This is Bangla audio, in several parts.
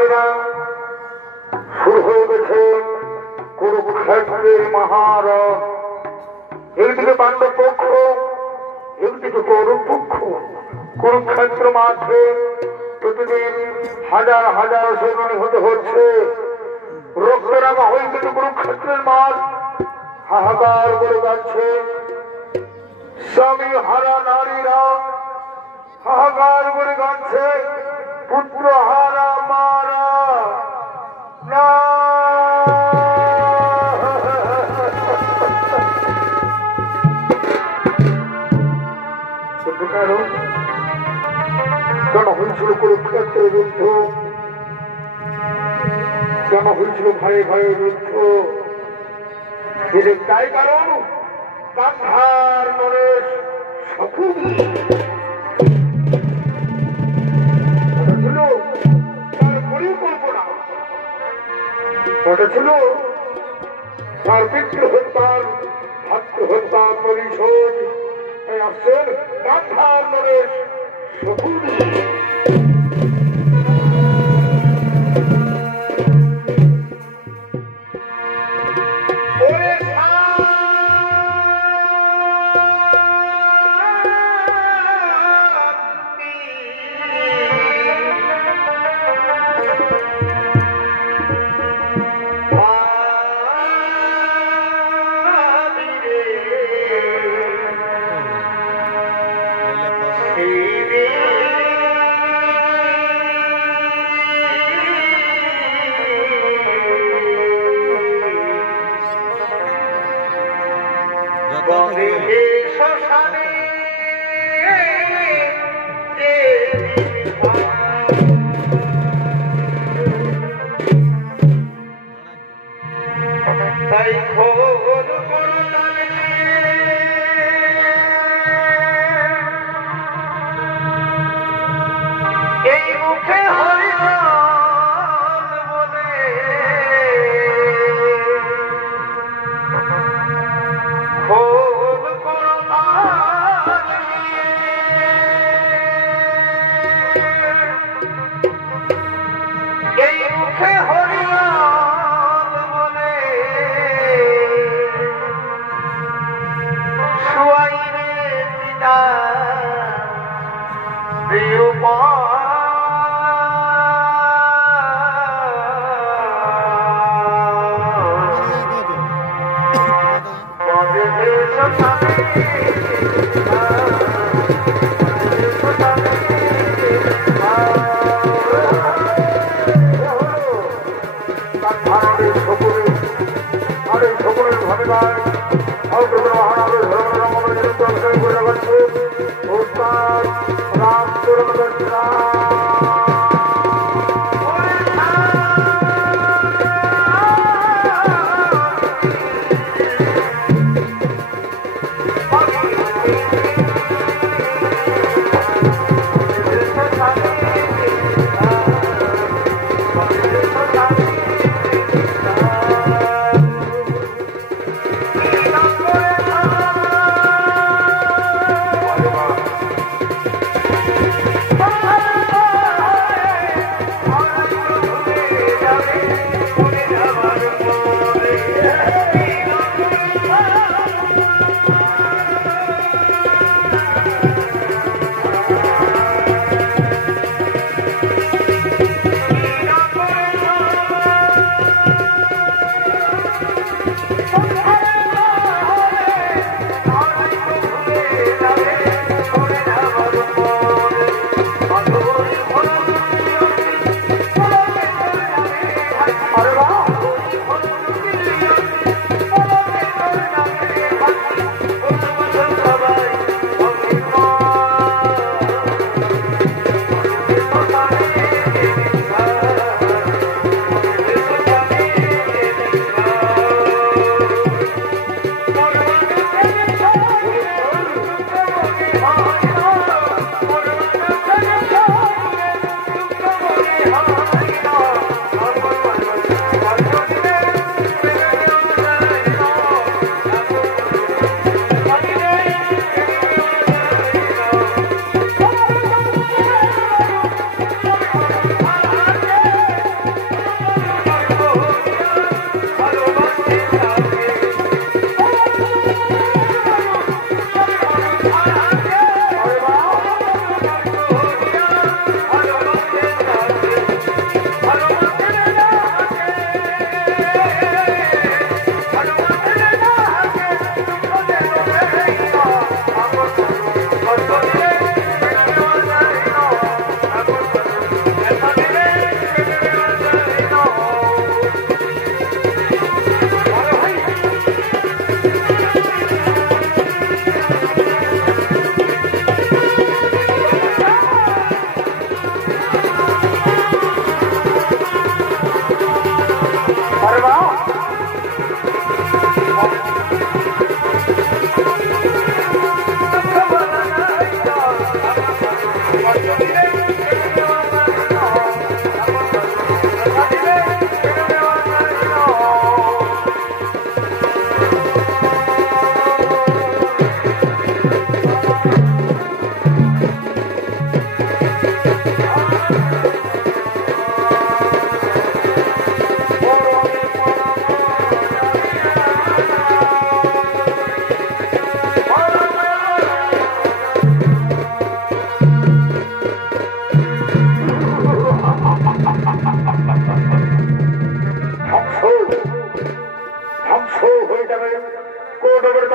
বোনেরা, শুরু হয়ে গেছে কুরুক্ষেত্রের মহারণ। একদিকে পাণ্ডব পক্ষ, একদিকে কৌরব পক্ষ। কুরুক্ষেত্র মাঠে প্রতিদিন হাজার হাজার সৈন্য নিহত হচ্ছে। রক্তরাঙা হয়ে কিন্তু কুরুক্ষেত্রের মাঠ হাহাকার করে যাচ্ছে। স্বামী হারা নারীরা হাহাকার করে গাচ্ছে, পুত্র হারা মারা না। কেন হয়েছিল কুরুক্ষেত্রের যুদ্ধ? কেন হয়েছিল ভয়ে ভয়ে যুদ্ধ? তাই কারণ গান্ধার নরেশ শকুনি ছিল তার পরিকল্পনা, ওটা ছিল তার পিতৃ হত্যার ভাতৃ হত্যার পরিশোধ। আসছেন গান্ধার নরেশ শকুনি।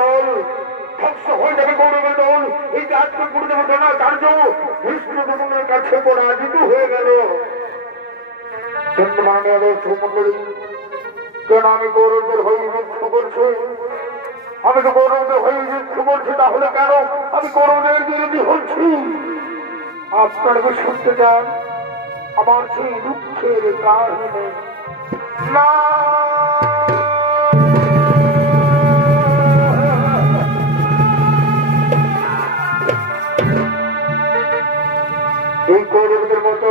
দল ধ্বংস হয়ে যাবে গৌরবের দল। এই যে আজকে গুরুদেব দ্রোণাচার্য ভীষ্মদেবের কাছে পরাজিত হয়ে গেল। মাননীয় দর্শক মন্ডলী, কেন আমি গৌরবদের হয়ে যুদ্ধ করছি? আমি তো গৌরবদের হয়ে যুদ্ধ করছি, তাহলে কেন আমি গৌরবদের বিরোধী হচ্ছি? আপনারা কি শুনতে চান আমার সেই দুঃখের কাহিনী? না, এই গৌরবদের মতো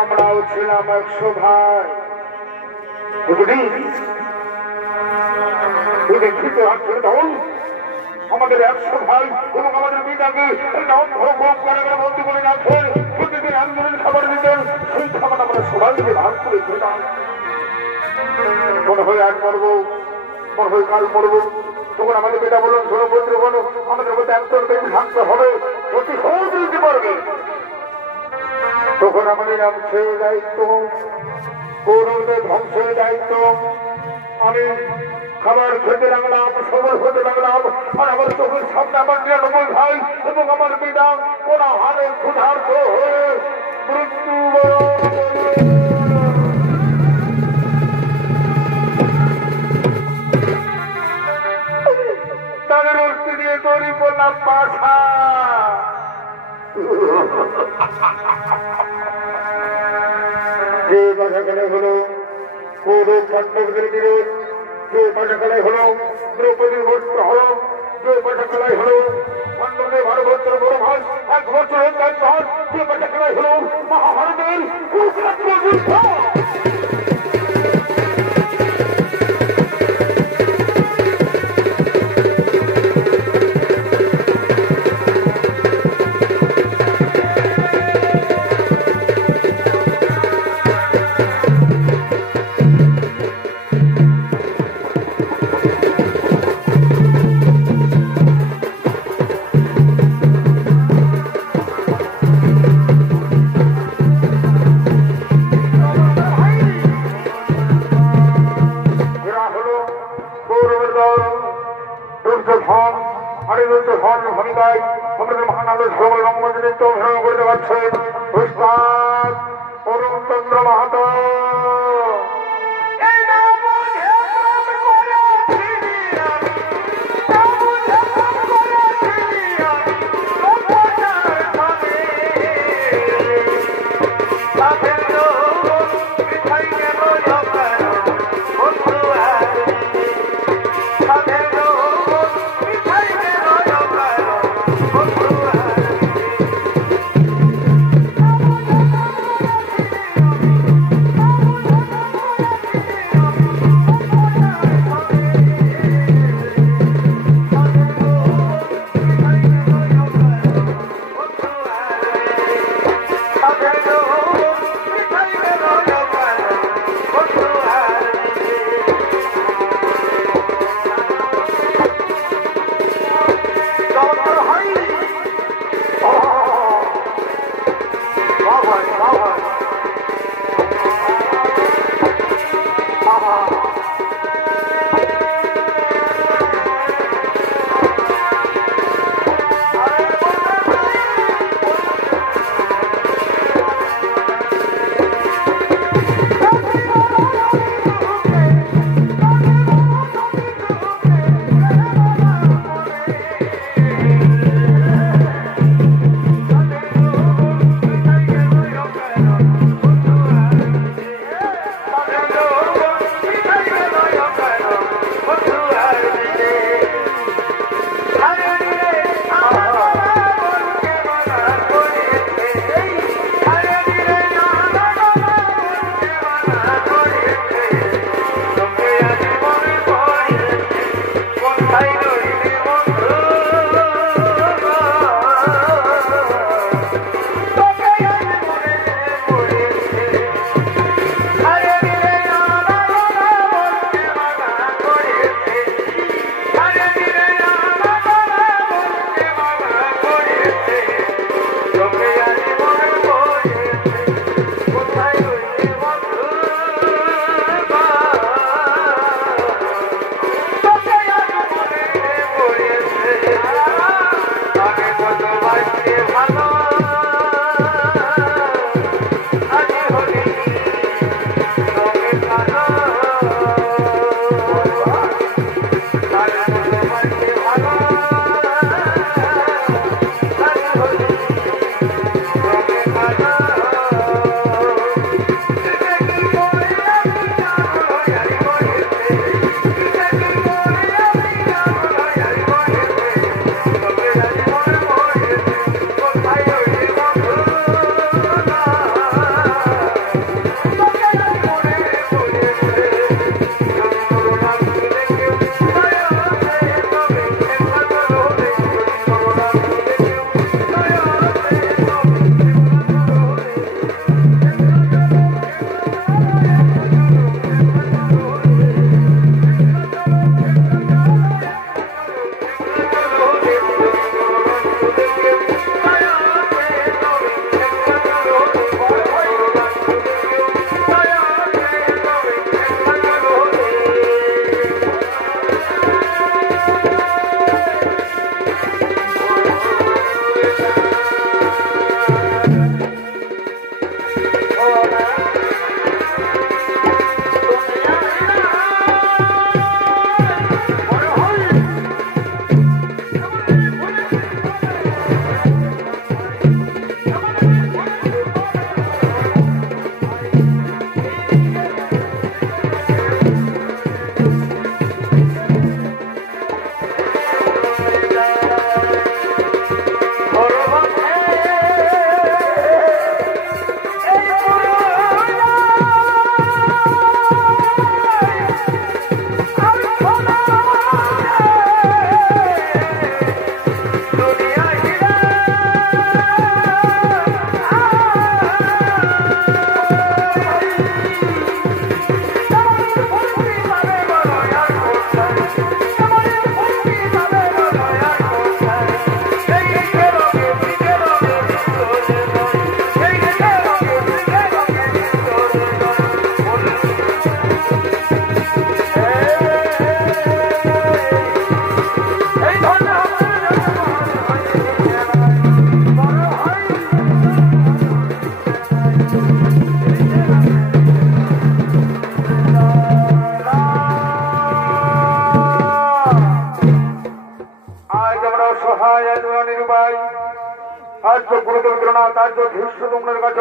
আমরাও ছিলাম 100 ভাই। আমাদের 100 ভাই এবং আমাদের পিতাকে বন্দী করে রাখেন, প্রতিদিন আন্দোলন খাবার দিতেন, সেই খাবার আমরা সবাই মিলে ভাগ করে খেতাম। মনে হয় আজ মরবো, মনে হয় কাল মরবো। তখন আমাদের পিতা বললেন, ষোলো বন্ধু বলো, আমাদের মধ্যে একজন ব্যক্তি থাকতে হবে, অতি সহজে দিতে পারবে। তখন আমাদের নামছে দায়িত্ব, গৌরবদের ধ্বংসের দায়িত্ব। আমি খাবার খেতে লাগলাম, সবল হতে লাগলাম, আর আমার চোখের সামনে আমার 99 ভাই এবং আমার পিতা ওরা হারে ক্ষুধার্ত হয়ে মৃত্যু তাদের অস্থি দিয়ে তৈরি করলাম পাশা। যে পাশা খেলে হলো কৌরব পাণ্ডবদের বিরোধ, যে পাশা খেলায় হলো দ্রৌপদীর বস্ত্র হল, যে পাশা খেলায় হলো পাণ্ডবদের 12 বছর বড় ভাই 1 বছরের ভাই, যে পাশা খেলায় হলো মহাভারতের কুরুক্ষেত্র যুদ্ধ। করতে পারছেন উস্তাদ অরুণচন্দ্র মাহাতো।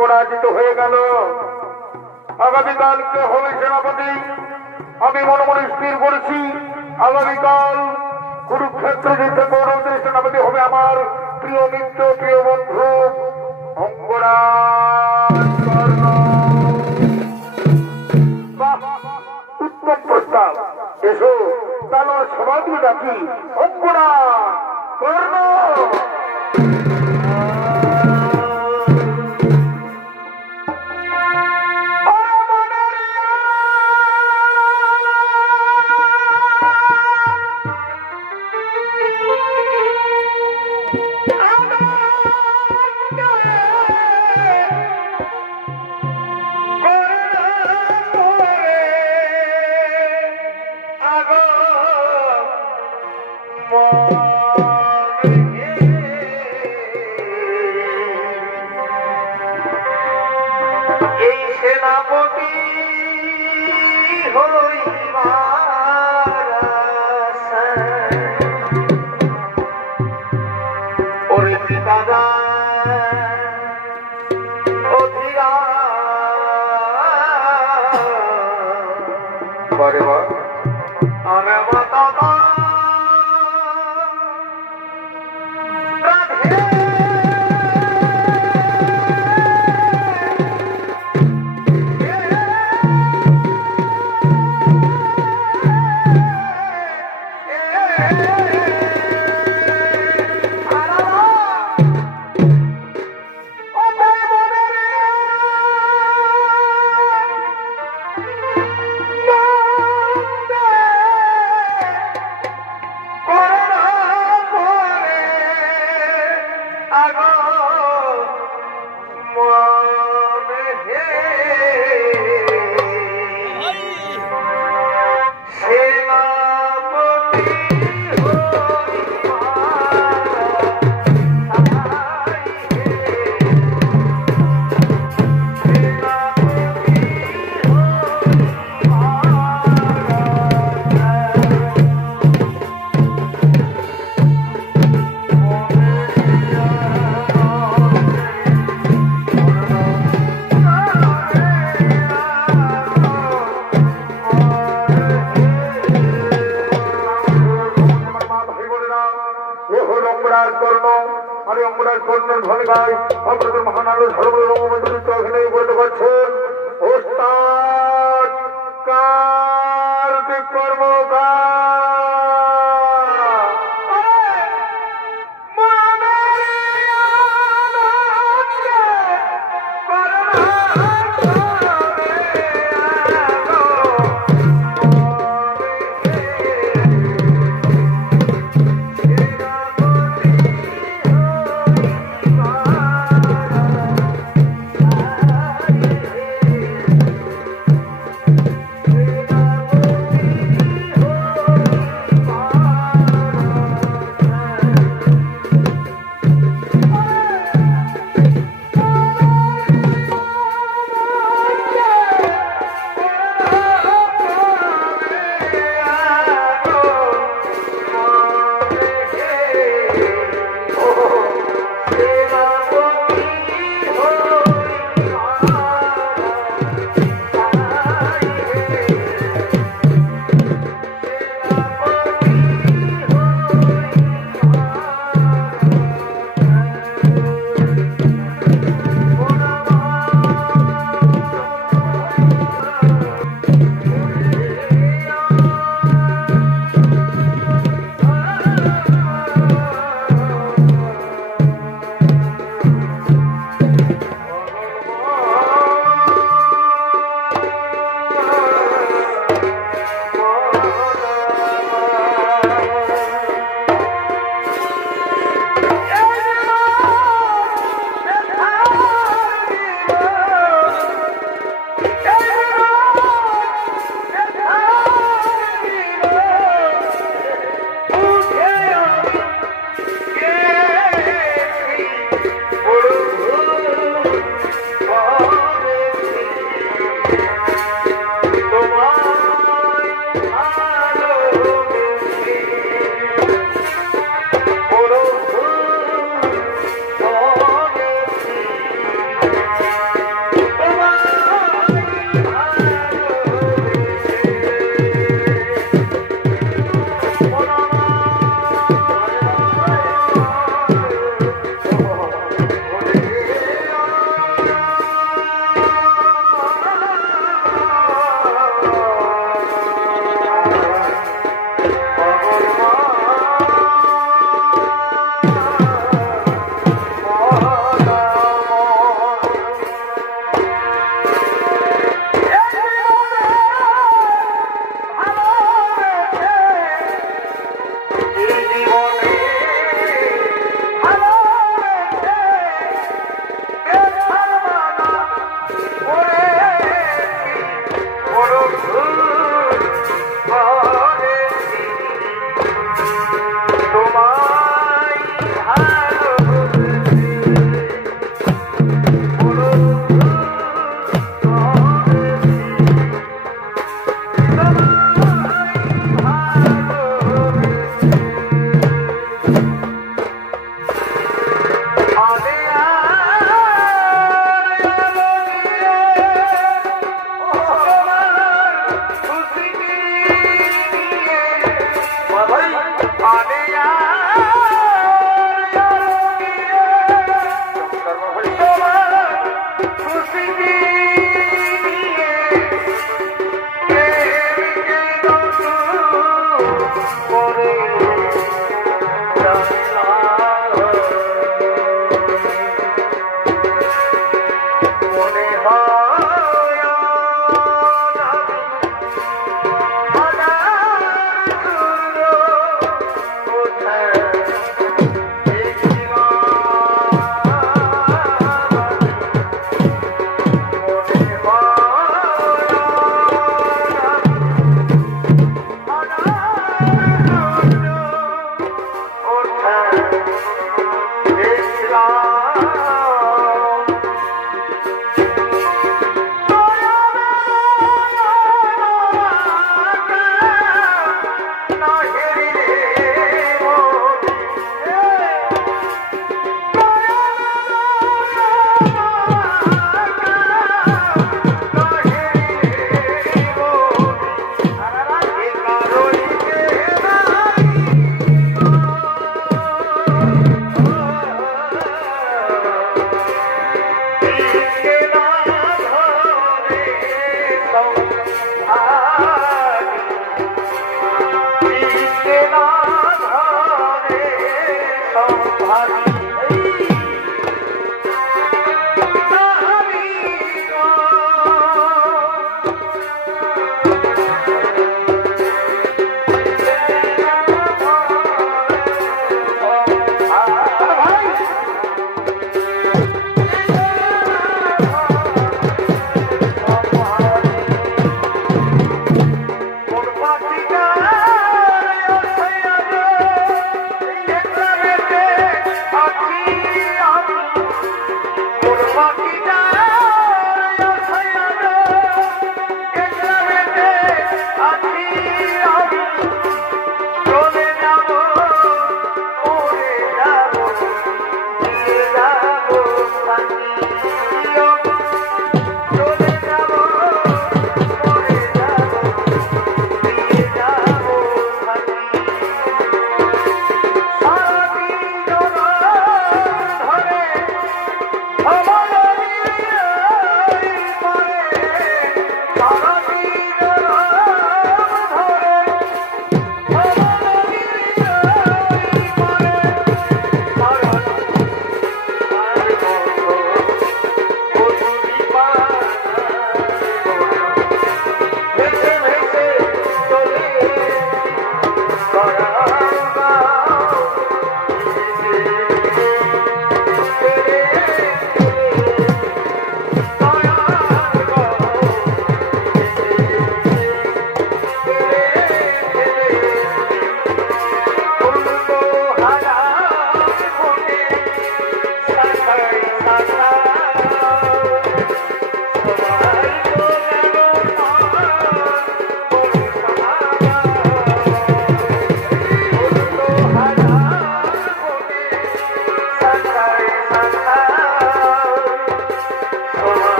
পরাজিত হয়ে গেল। আগামীকালকে হবে সেনাপতি। আমি মনে মনে স্থির করেছি আগামীকাল কুরুক্ষেত্র যুদ্ধে কৌরবদের সেনাপতি হবে আমার প্রিয় মিত্র, প্রিয় বন্ধু অঙ্গরাজ কর্ণ। উত্তম প্রস্তাব। এসো তাহলে সবাইকে ডাকি অঙ্গরাজ কর্ণ।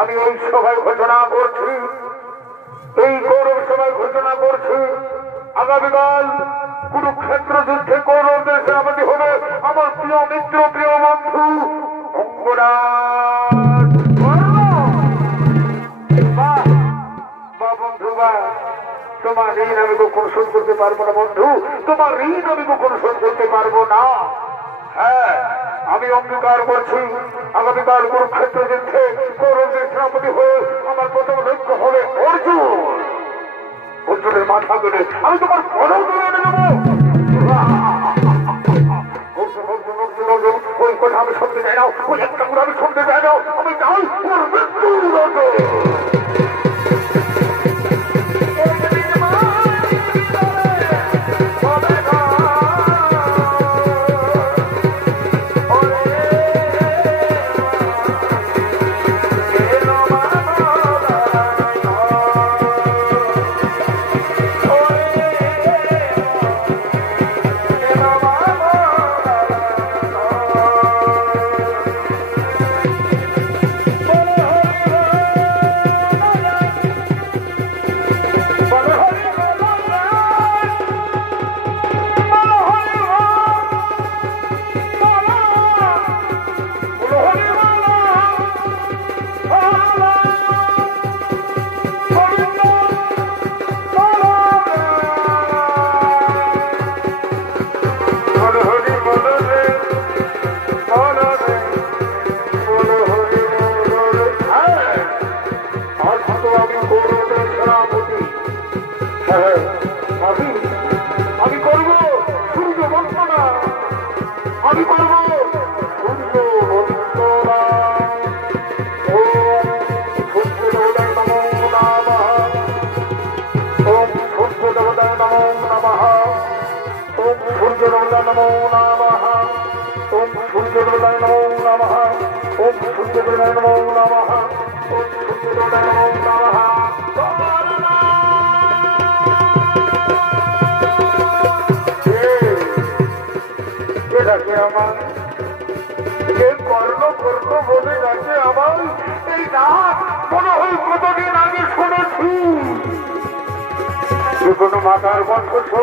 আমি এই সভায় ঘোষণা করছি, এই গৌরব সভায় ঘোষণা করছি, আগামীকাল কুরুক্ষেত্র যুদ্ধে কৌরবদের সেনাপতি হবে আমার প্রিয় মিত্র, প্রিয় বন্ধু অঙ্গরাজ। বন্ধু বা তোমার ঋণ আমি কখনো শোধ করতে পারবো না বন্ধু, তোমার ঋণ আমি কখনো শোধ করতে পারবো না। হ্যাঁ, আমি অঙ্গীকার করছি আগামীকাল কুরুক্ষেত্র যুদ্ধে কৌরবদের সেনাপতি হয়ে আমার প্রথম লক্ষ্য হবে অর্জুন। অর্জুনের মাথা কেটে আমি তোমার পদও তুলে নেব। ওই কথা আমি শুনতে চাই না, ওই একটা আমি শুনতে চাই না, আমি চাই ওর মৃত্যু। আমি করব সূর্য বন্দনা, আমি করব সূর্য বন্দনা। ওম সূর্য দেবতায় নমো নমঃ, ওম সূর্য দেবতায় নমো নমঃ, ওম সূর্য দেবতায় নমো নমঃ, ওম সূর্য দেবতায় নমো নমঃ, ওম সূর্য দেবতায় নমো নমঃ, ওম সূর্য দেবতায় নমো নমঃ। ডাকে আমার কর্ণ কর্ণ বলে ডাকে আমার, এই ডাক মনে হয় কতদিন আগে শুনেছি। যে কোনো মাতার কণ্ঠস্ব,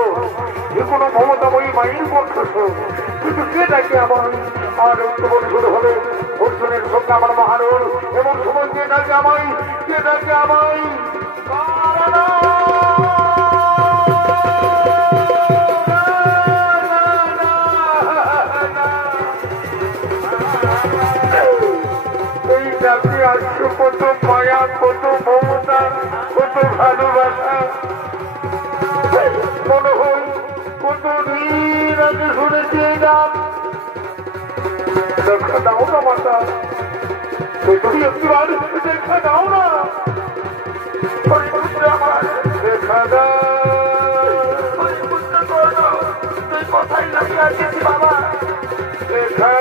যে কোনো মমতাময়ী মায়ের কণ্ঠস্ব, কিন্তু কে ডাকে আমার? আমার বন্ধুর হলে অর্জুনের সঙ্গে আমার মহারণ এমন সময় কে ডাকে আমায়, কে ডাকে আমায়? কত মায়া, কত মমতা, কত ভালোবাসা, মনে হয় কত দিন আগে শুনেছি এই নাম। দেখা দাও না মাতা, তুমি একবার দেখা দাও না, আমার দেখা দাও। তুই কোথায় লাগিয়ে আছিস বাবা? দেখা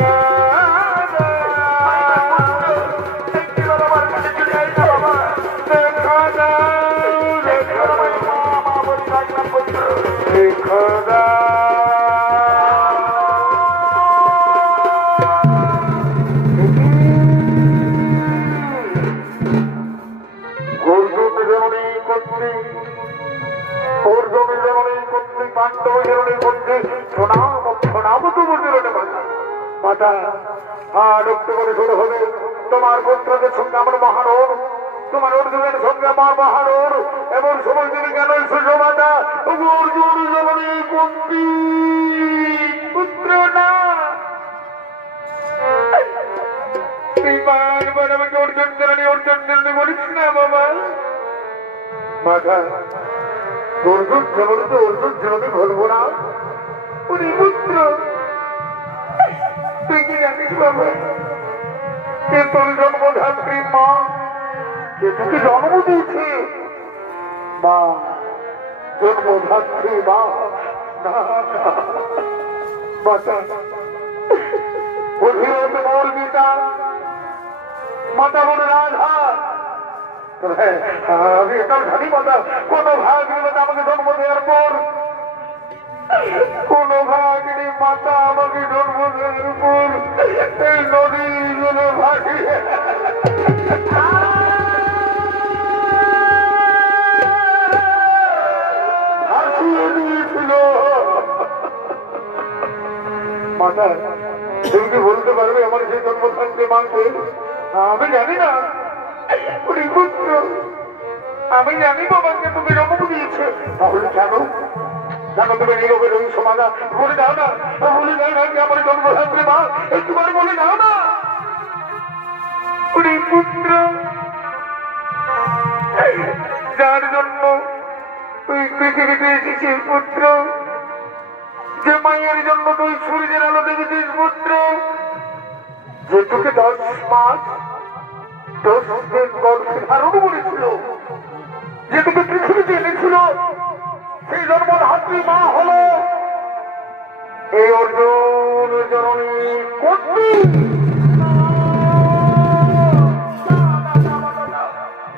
আমার কাছে চলে আই না বাবা, দেখা দাও, দেখা দেখা দাও। তোমার পুত্রদের সঙ্গে আমার মহারণ, তোমার অর্জুনের সঙ্গে আমার মহারণ, এমন সময় তুমি কেন সুষমাতা অর্জুন জননী কুন্তি পুত্র না? তুই বারবার আমাকে অর্জুন জননী বলিস না বাবা। মাতা অর্জুন জননী তো অর্জুন জননী বলবো না, উনি পুত্র। তুই কি জানিস বাবা, কে তোর জন্মধাত্রী মা, কে তোকে জন্ম দিয়েছে? মা, জন্মধাত্রী মা না, মাতা অধিরথ মোর পিতা, মাতা মোর রাধা। আমি এটাও জানি মাতা, কোন ভাগিনী আমাকে জন্ম দেওয়ার পর, কোন ভাগিনী মাতা আমাকে জন্ম দেওয়ার পর এই নদী জলে ভাসিয়ে দিয়েছিল। মাতা তুমি কি বলতে পারবে আমার সেই জন্মস্থানকে মানছে? আমি জানি না, পুত্র আমি জানি বাবাকে তুমি জন্ম দিয়েছে। তাহলে কেন কেন তুমি নীরবে রবি সমাধা বলে দাও না, বলে দাও না কি আমার জন্মধাত্রী মা, একবার বলে দাও না। পুত্র যার জন্য তুই পৃথিবীতে এসেছিস পুত্র, যে মায়ের জন্য তুই সূর্যের আলো দেখেছিস পুত্র, যে তোকে 10 মাস 10 দিন গর্ভে ধারণ করেছিল, যে তোকে পৃথিবীতে এনেছিল, সেই জন্মধাত্রী মা হলো এই অর্জুন জননী কুন্তি।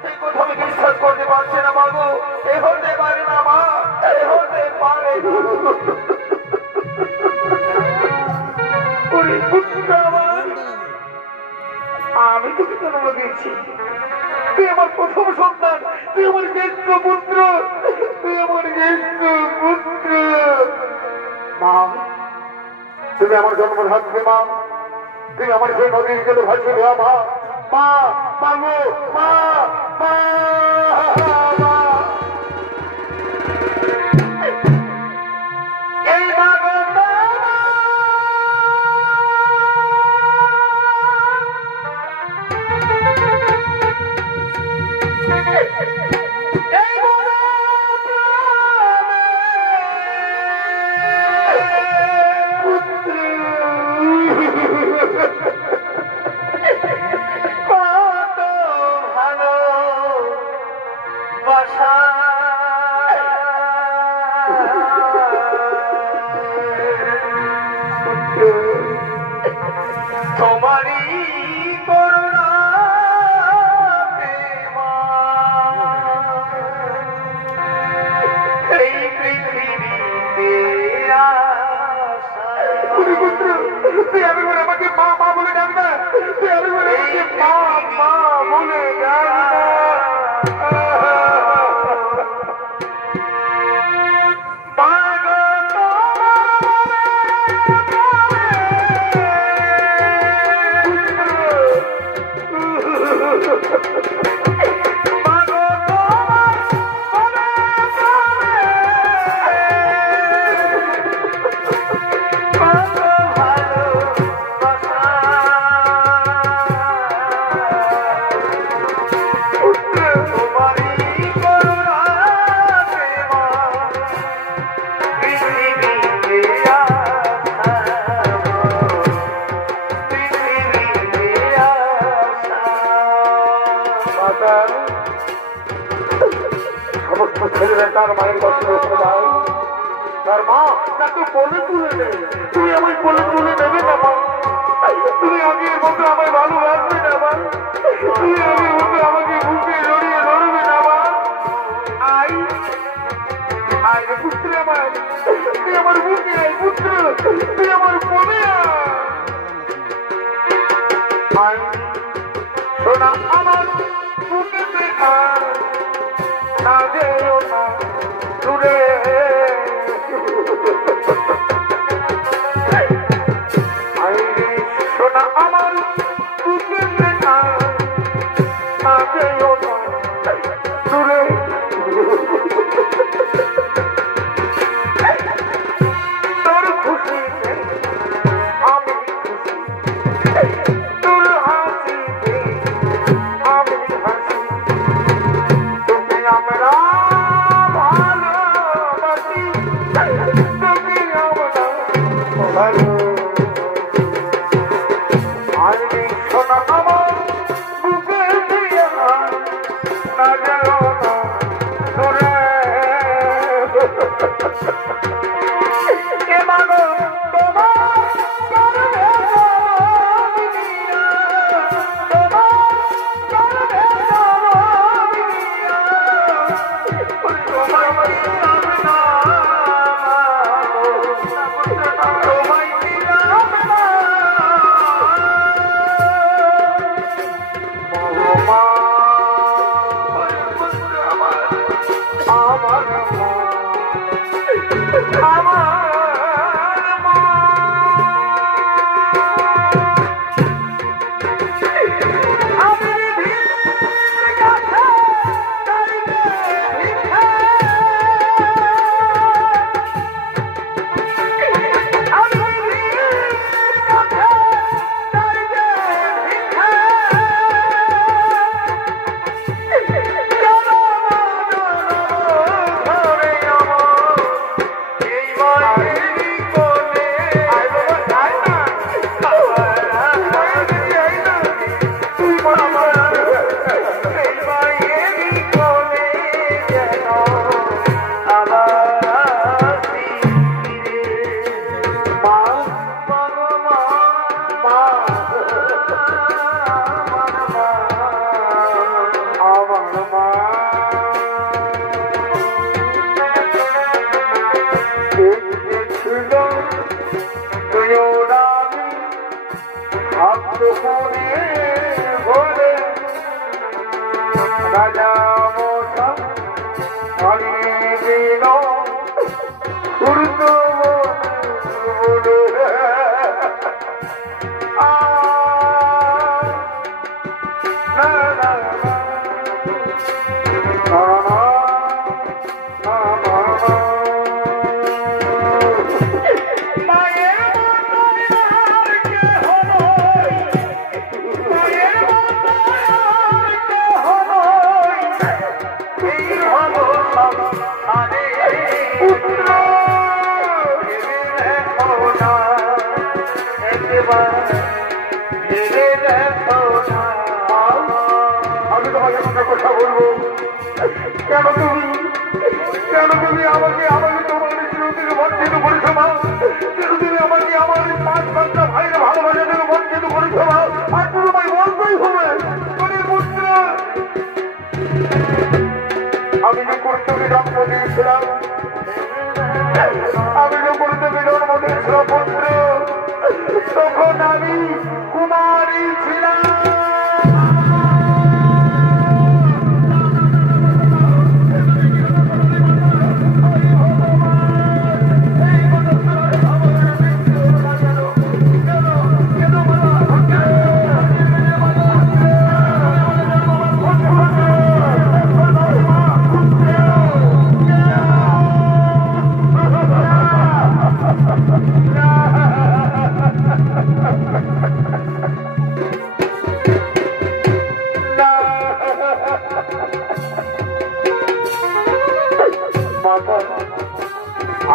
এই কথা আমি বিশ্বাস করতে পারছি না বাবু, এ হতে পারে না মা, এ হতে পারে আমি তোকে জন্ম দিয়েছি, তুই আমার প্রথম সন্তান, তুই আমার জ্যেষ্ঠ পুত্র, তুই আমার জ্যেষ্ঠ পুত্র। মা, তুমি আমার জন্মধাত্রী মা, তুমি আমার সেই নদীর জলে ভাসিয়ে দেওয়া মা। মা, মাগো, মা, মা, মা। এই মাগো তোমারই করুণা এই পৃথিবীতে তুই আমি বলে আমাকে মা মা বলে ডাকবে, তুই আমি বলে আমাকে মা মা বলে ডাকবে। সমস্ত ছেলেরা তার মায়ের কথা দেয়, তার মা তাকে কোলে তুলে নেয়। তুমি আমায় কোলে তুলে নেবে না মা? তুমি আগের মতো আমায় ভালোবাসবে না মা? তুমি আগের মতো আমাকে বুকে জড়িয়ে ধরবে না মা? আয় আয় রে পুত্র আমার, তুই আমার বুকে আয় পুত্র, তুই আমার কোলে আয়। সোনা আমার বুকেতে আয়, না যেও না দূরে। সোনা আমার বুকেতে আয়, না যেও না দূরে। তোর খুশিতে আমি খুশি, তোর হাসিতে আমি হাসি। তোকে আমরা ভালোবাসি, তোকে আমরা ভালো। আরে সোনা আমার বুকে দিয়ে না যেও না দূরে। কে মাগো তোমার গর্ভে জনমিয়া, তোমার গর্ভে জনমিয়া, তোমায় দিলাম না তোমায় দিলাম না মা, আমার মা, আমার মা। আমি ভিড় কাছে চাইলে ভিক্ষা, আমি ভিড় কাছে চাইলে ভিক্ষা। রাজা মোটা অলিবিন উর্দু বলে না না আমি তোমাকে একটা কথা বলবো। কেন তুমি আমাকে তোমার জীবন থেকে বঞ্চিত করেছো মা? কেন তুমি আমাকে আমার 5 বাচ্চা ভাইয়ের ভালোবাসা থেকে বঞ্চিত করেছো মা? আর তোমায় বলতেই হবে পুত্র, আমি যে কর্তব্যে জন্ম দিয়েছিলাম, পুত্র, তখন আমি কুমারী ছিলাম।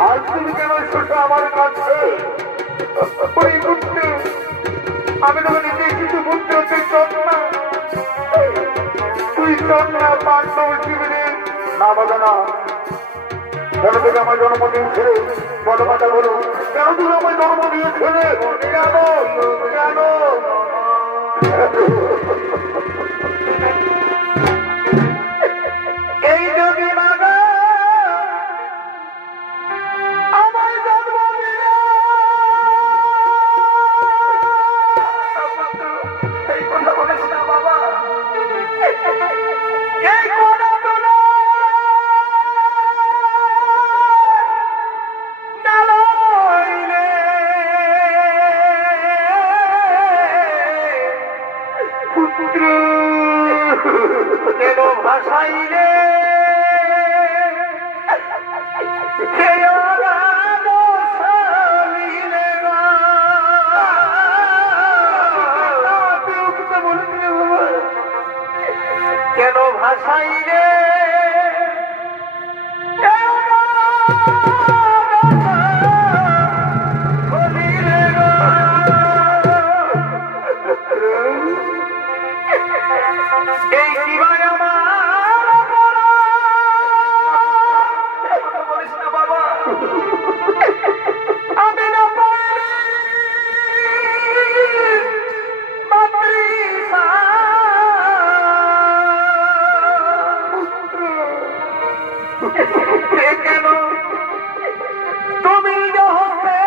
আজ তুমি কেন এসেছো আমার কাছে? আমি তোকে নিজে কিছু বুঝতে হচ্ছে না। তুই কন্যা পাণ্ডব শিবিরে না বাধা না। কেন থেকে আমার জন্ম দিয়েছিলে বলো মাতা বলো, কেন তুমি আমার জন্ম দিয়েছিলে? কেন কেন? এই যদি মাগা আমার জন্ম দিলে এই কথা বলিস না বাবা, এই কথা তো নইলে পুত্র কেন ভাসাইলে কেন ভাসাইলে এই জীবন আমার বলিস না বাবা, আমি না কেন তুমি হতে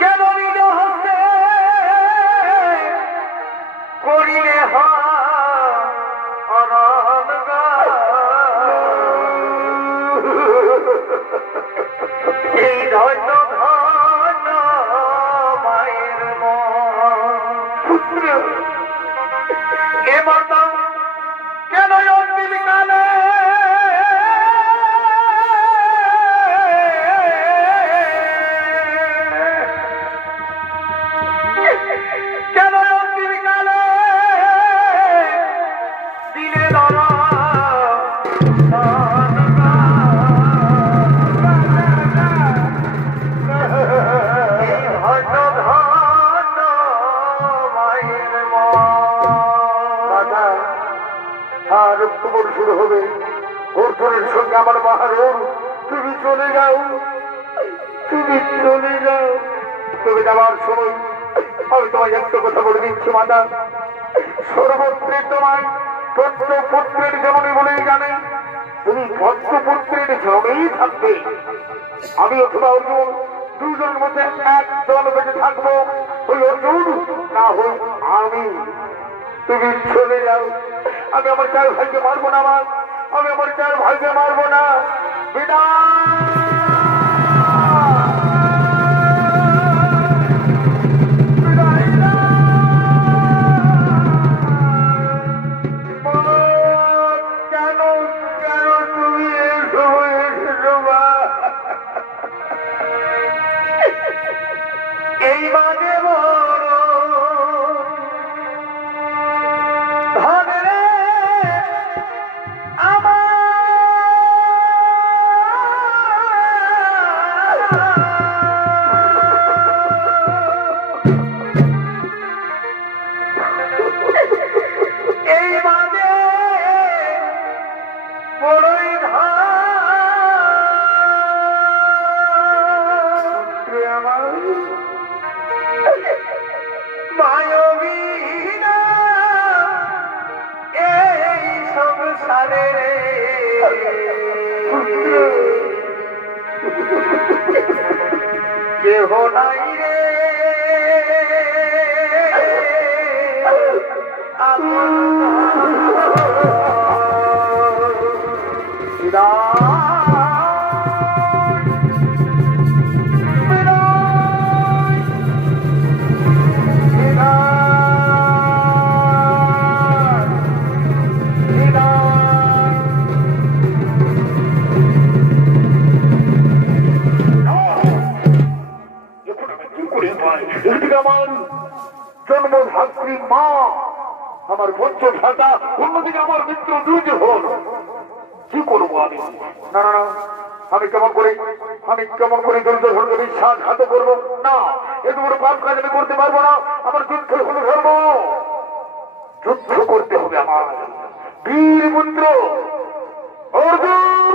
কেন নিজ হতে করিলে এই ধন্য ধন্য মায়ের পুত্র এবার কেন অন্তিম কালে কেন অন্তিম কালে দিলে ধরা আর খবর শুরু হবে অর্জুনের সঙ্গে আমার বাহারুর। তুমি চলে যাও, তুমি চলে যাও। তুমি যাওয়ার সময় আমি তোমায় একটা কথা বলে দিচ্ছি মাতা, সর্বত্রে তোমায় পুত্রের জননী বলেই জানে, তুমি পুত্রের জন্মেই থাকবে। আমি অথবা অর্জুন দুজনের মধ্যে এক দল বেঁচে থাকবো, ওই অর্জুন না হই আমি। তুমি চলে যাও। আমি আমার চার ভাইকে মারবো না, আমি আমার চার ভাইকে মারবো না। বিদায়। কেন কেন তুমি এসো এসো মা? এই বাদে বড় ধরে আমার এই বাদে বড়ই মায়বী এই সংসারে কেহ নাই রে জন্মধাত্রী মা আমার ভোজ্য ভ্রাতা, অন্যদিকে আমার মিত্র দুর্যোধন। কি করবো আমি? না না না, আমি কেমন করে দুর্যোধনকে বিশ্বাসঘাত করবো না, এত বড় পাপ কাজ আমি করতে পারবো না। আমার যুদ্ধ হলো ধর্ম, যুদ্ধ করতে হবে আমার বীর পুত্র অর্জুন।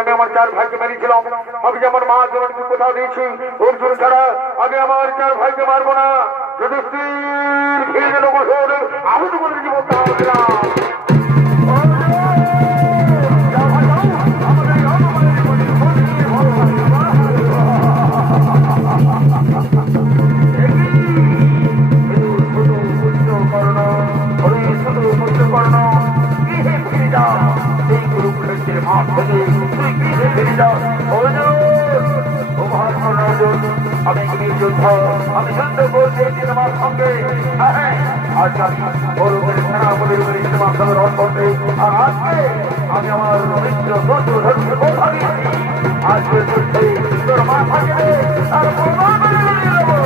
আমি আমার চার ভাইকে মেরেছিলাম, আমি যেমন মা যেমন কোথাও দিয়েছি অর্জুন ছাড়া আমি আমার চার ভাইকে মারবো না। যদি ফিরে গেল আমি তোমাদের জীবনটা হবে না। আমি যুদ্ধ আমি যুদ্ধ করছি তোমার সঙ্গে, আর আজকে আমি আমার মিত্র দুর্যোধনকে কথা দিয়েছি, আজকে যুদ্ধে তোর মা থাকবে তার প্রমাণ দেবো।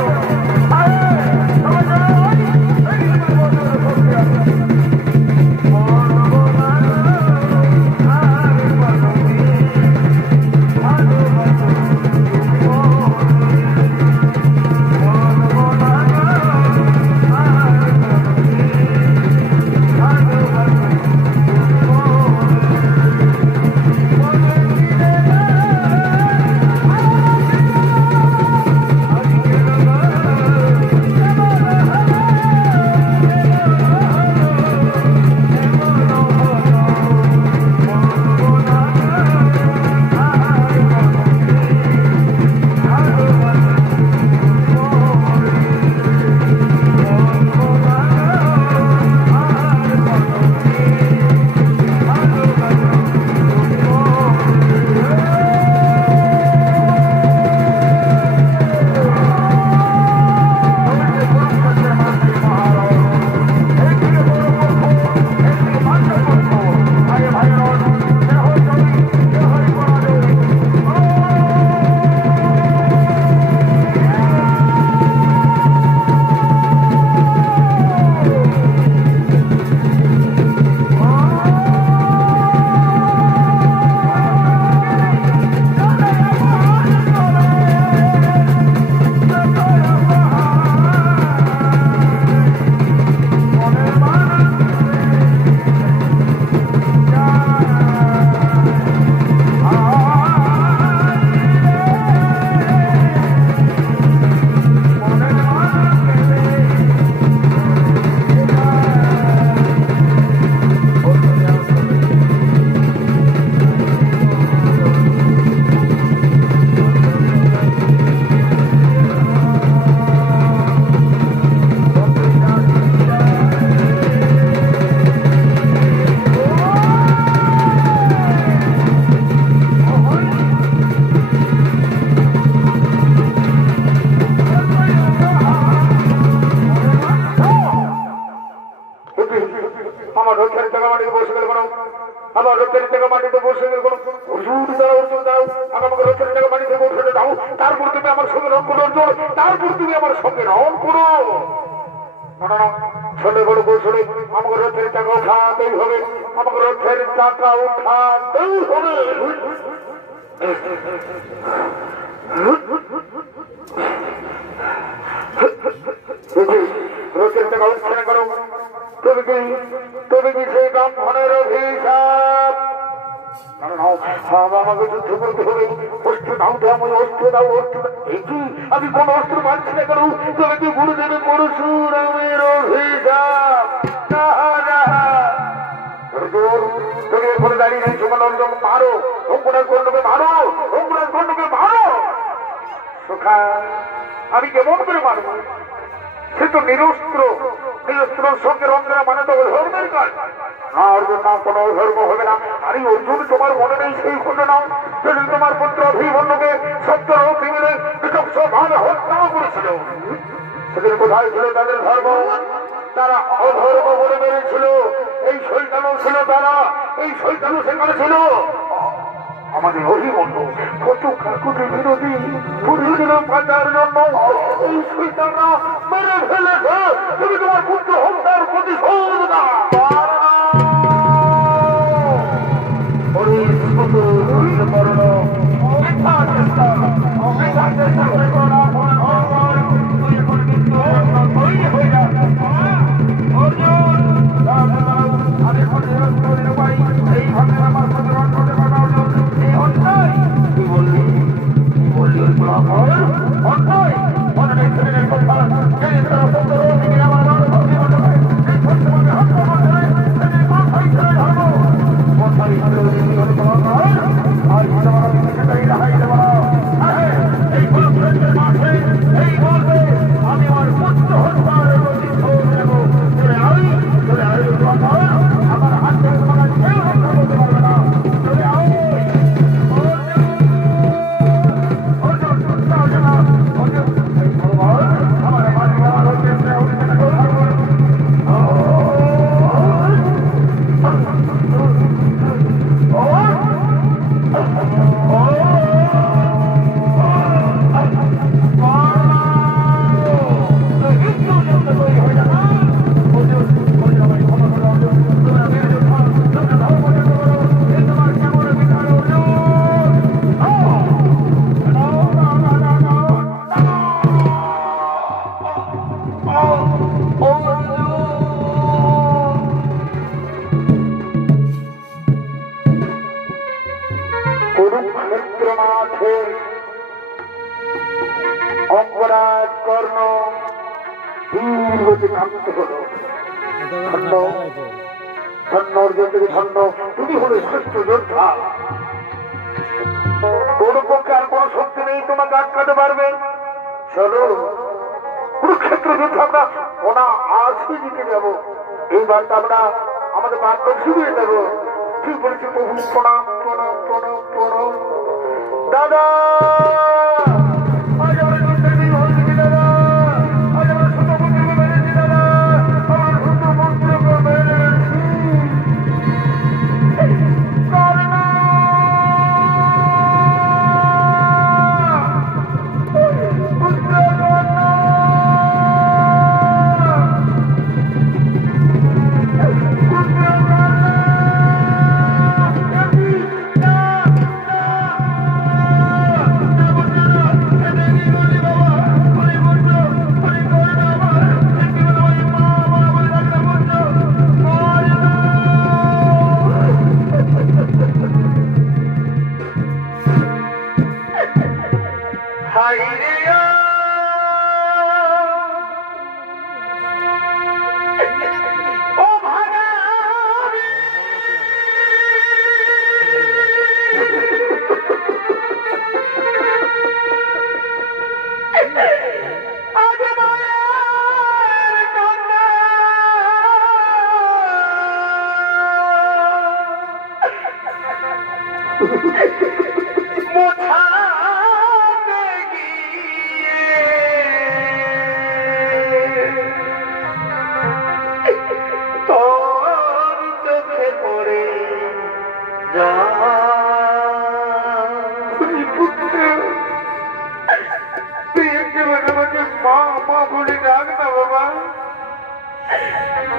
মাটিতে বসে গেল কোনো আমার রথের টাকা মাটিতে বসে গেল কোনো অর্জুন দাও অর্জুন দাও আমাকে রথের টাকা মাটিতে বসে দাও তারপর তুমি আমার সঙ্গে রং করো অর্জুন তারপর তুমি আমার সঙ্গে রং করো ছোলে বড় বসলে আমাকে রথের টাকা উঠাতেই হবে আমাকে রথের টাকা উঠাতেই হবে রথের টাকা উঠছে না করো তুমি কি সেই ব্রাহ্মণের অভিশাপ আমাকে যুদ্ধ করতে হবে অস্ত্র দাও আমি অস্ত্র দাও অস্ত্র আমি কোন অস্ত্র মানছি না কেন তবে কি গুরুদেব পরশুরামের অভিশাপ তুমি এরপরে দাঁড়িয়ে নেই সুমান অঞ্জন মারো অঙ্কুরাজ গণ্ডকে মারো অঙ্কুরাজ গণ্ডকে মারো সুখা আমি কেমন করে মারবো সে তো নিরস্ত্র সঙ্গে রঞ্জনা মানে তো ধর্মের কাজ না অর্জুন না কোনো ধর্ম হবে না আরে অর্জুন তোমার মনে নেই সেই ঘটনা যেদিন তোমার পুত্র অভিমন্যুকে সত্তর মিলে ভাবে হত্যা করেছিল সেদিন কোথায় ছিল তাদের ধর্ম তারা অধর্ম বলে মেরেছিল এই শৈতানও ছিল তারা এই শৈতানও সেখানে ছিল আমাদের অভিমন্যু কত কাকুতি বিরোধী পুরীর পাচার জন্য এই শৈতানরা মেরে ফেলেছে তুমি তোমার পুত্র হত্যার প্রতিশোধ না অঙ্গরাজ কর্ণ বীরবতী কান্ত হল ধন্য ধন্য অর্জুন থেকে ধন্য তুমি হলে শ্রেষ্ঠ যোদ্ধা কোন পক্ষে আর কোন শক্তি নেই তোমাকে আটকাতে পারবে চলো কুরুক্ষেত্র যুদ্ধ আমরা ওনা আশি জিতে যাবো এইবার তো আমরা আমাদের বাক্য শিখিয়ে দেবো ঠিক বলেছি প্রভু প্রণাম প্রণাম প্রণাম প্রণাম দাদা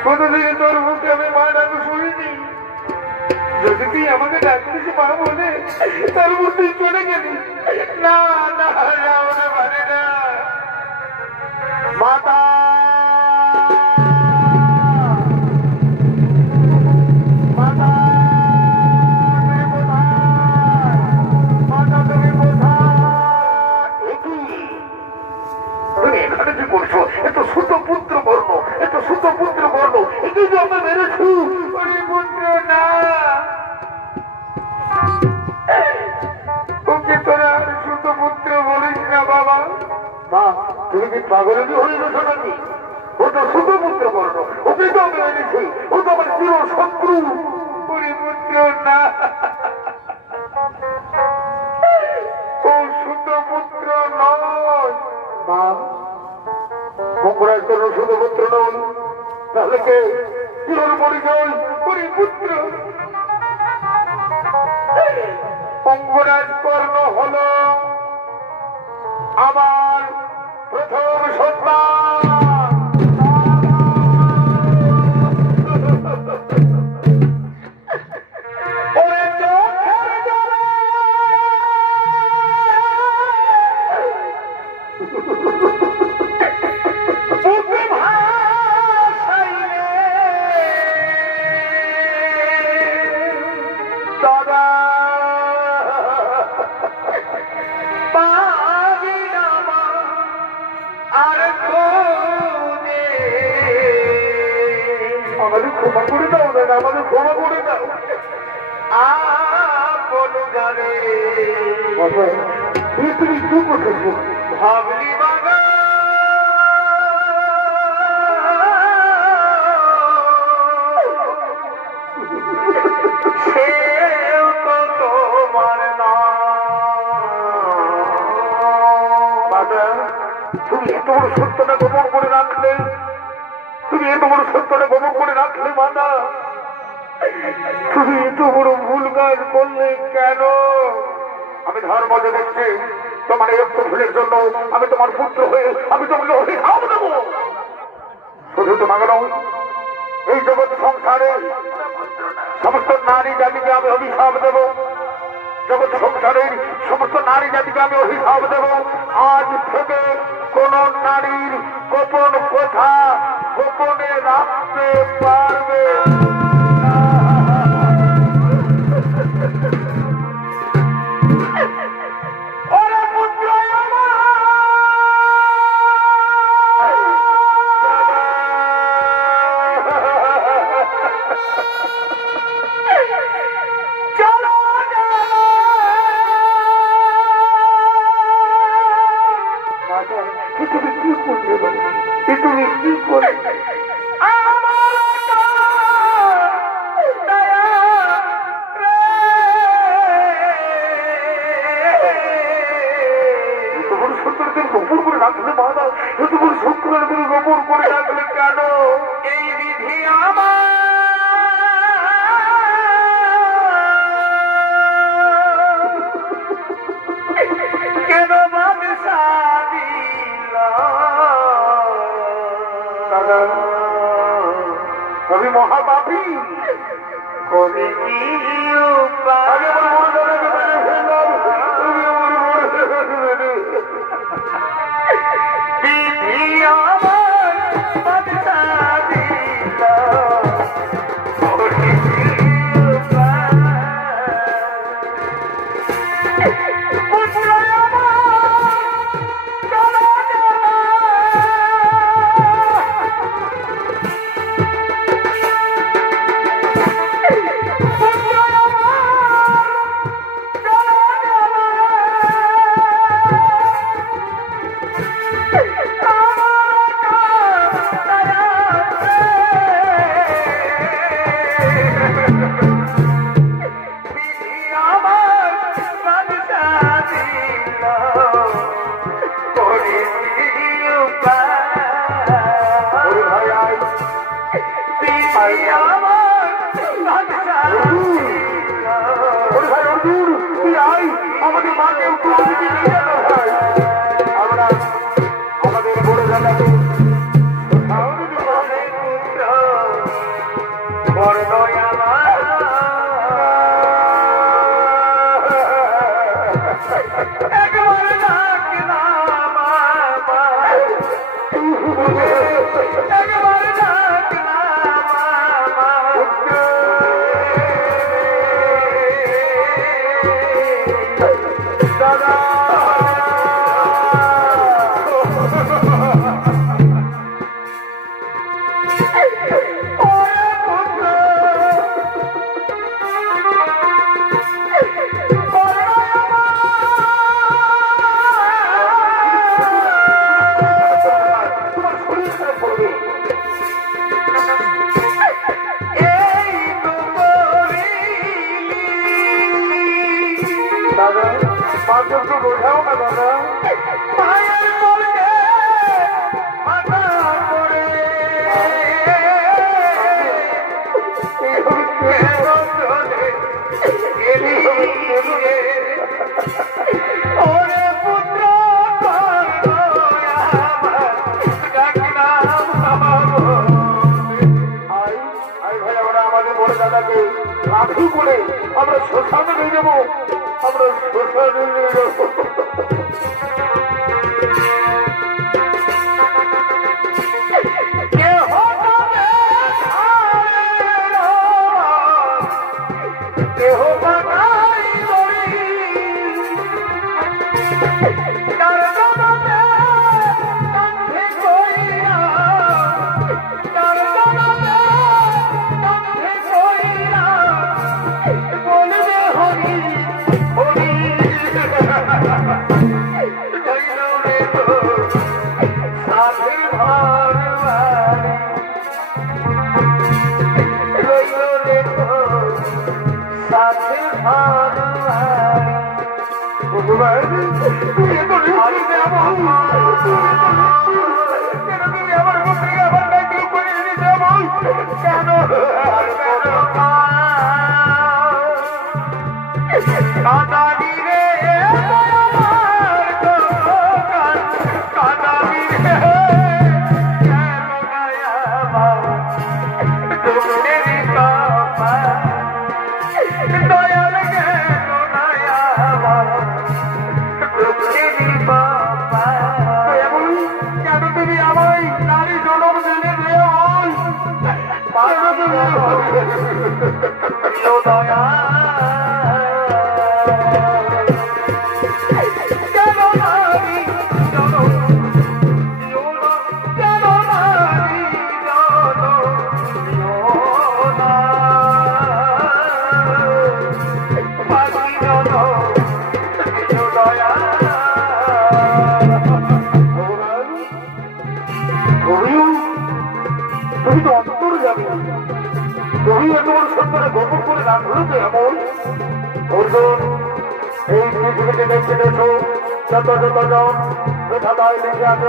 কোনোদিন তোর মুখে আমি মা ডাক শুনিনি। যদি তুই আমাকে ডাকতিস মা বলে তার মধ্যে চলে গেলি। না না আমাকে পারে না। মাতা এত সুত পুত্র বর্ণ, এত সুত পুত্র বর্ণ, এটি যে আমরা মেরেছি পুত্র না। ওকে তোরা সুত পুত্র বলিস না বাবা। মা তুমি কি পাগলেরই হয়ে গেছো নাকি? ও তো সুত পুত্র বর্ণ, ওকে তো আমি মেরেছি। ও তো আমার চির শত্রু। পুত্র না, ও সুত পুত্র নয়। মা মঙ্গরাজ কর্ণ সুতপুত্র নন, তাহলে কে? চিরর পরিচয় পুত্র। মঙ্গরাজ কর্ণ হল আমার প্রথম সন্তান। আমাদের ক্ষমা করে দাও দাদা, আমাদের ক্ষমা করে দাও। তুমি চুপ করছো ভাবলি বাবা। তুমি এত বড় সত্যটা গোপন করে রাখলে, তুমি এত বড় সত্যটা গোপন করে রাখলে মাতা, তুমি এত বড় ভুল কাজ করলে কেন? আমি ধর্ম দেখছি তোমার এই রক্ত ভুলের জন্য আমি তোমার পুত্র হয়ে আমি তোমাকে অভিশাপ দেবো। শুধু তোমাকে নয়, এই জগৎ সংসারে সমস্ত নারী জাতিকে আমি অভিশাপ দেব। জগৎ সংসারের সমস্ত নারী জাতিকে আমি অভিশাপ দেব। আজ থেকে কোন নারীর গোপন কথা গোপনে রাখতে পারবে গোপন করে রাখলে মাদা, এত বড় শুক্রের করে গোপন করে রাখলে কেন? এই বিধি আমার কেন বাদশা দিল? দাদা আমি মহাপাপী, কবি কি উপায় আমাদের মাকে আমরা আমাদের বড় দাদাকে আমরা শ্মশানে নিয়ে যাবো আমরা শ্মশানে নিয়ে যাবো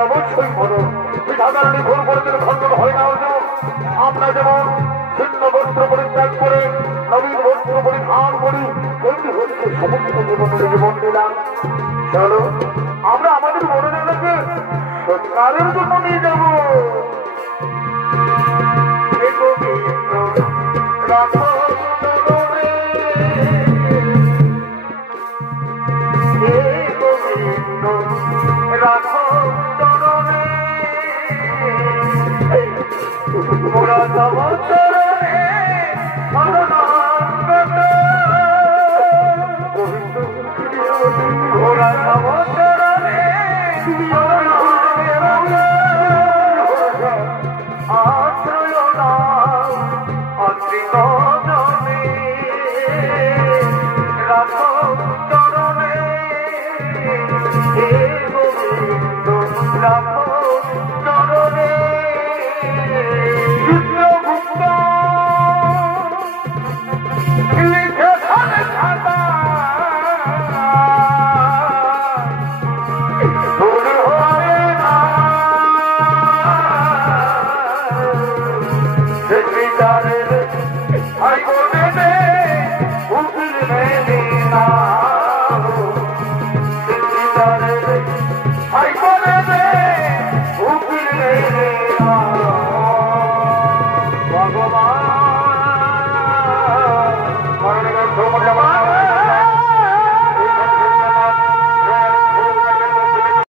অবশ্যই বলো বিধাতার নিখুন পরিচয় খণ্ডন হয় না আমরা যেমন ছিন্ন বস্ত্র পরিত্যাগ করে নবীন বস্ত্র পরিধান করি তেমনি হচ্ছে সমস্ত জীবনের জীবন দিলাম চলো আমরা আমাদের মনোজানকে সৎকারের জন্য নিয়ে যাবো রাখো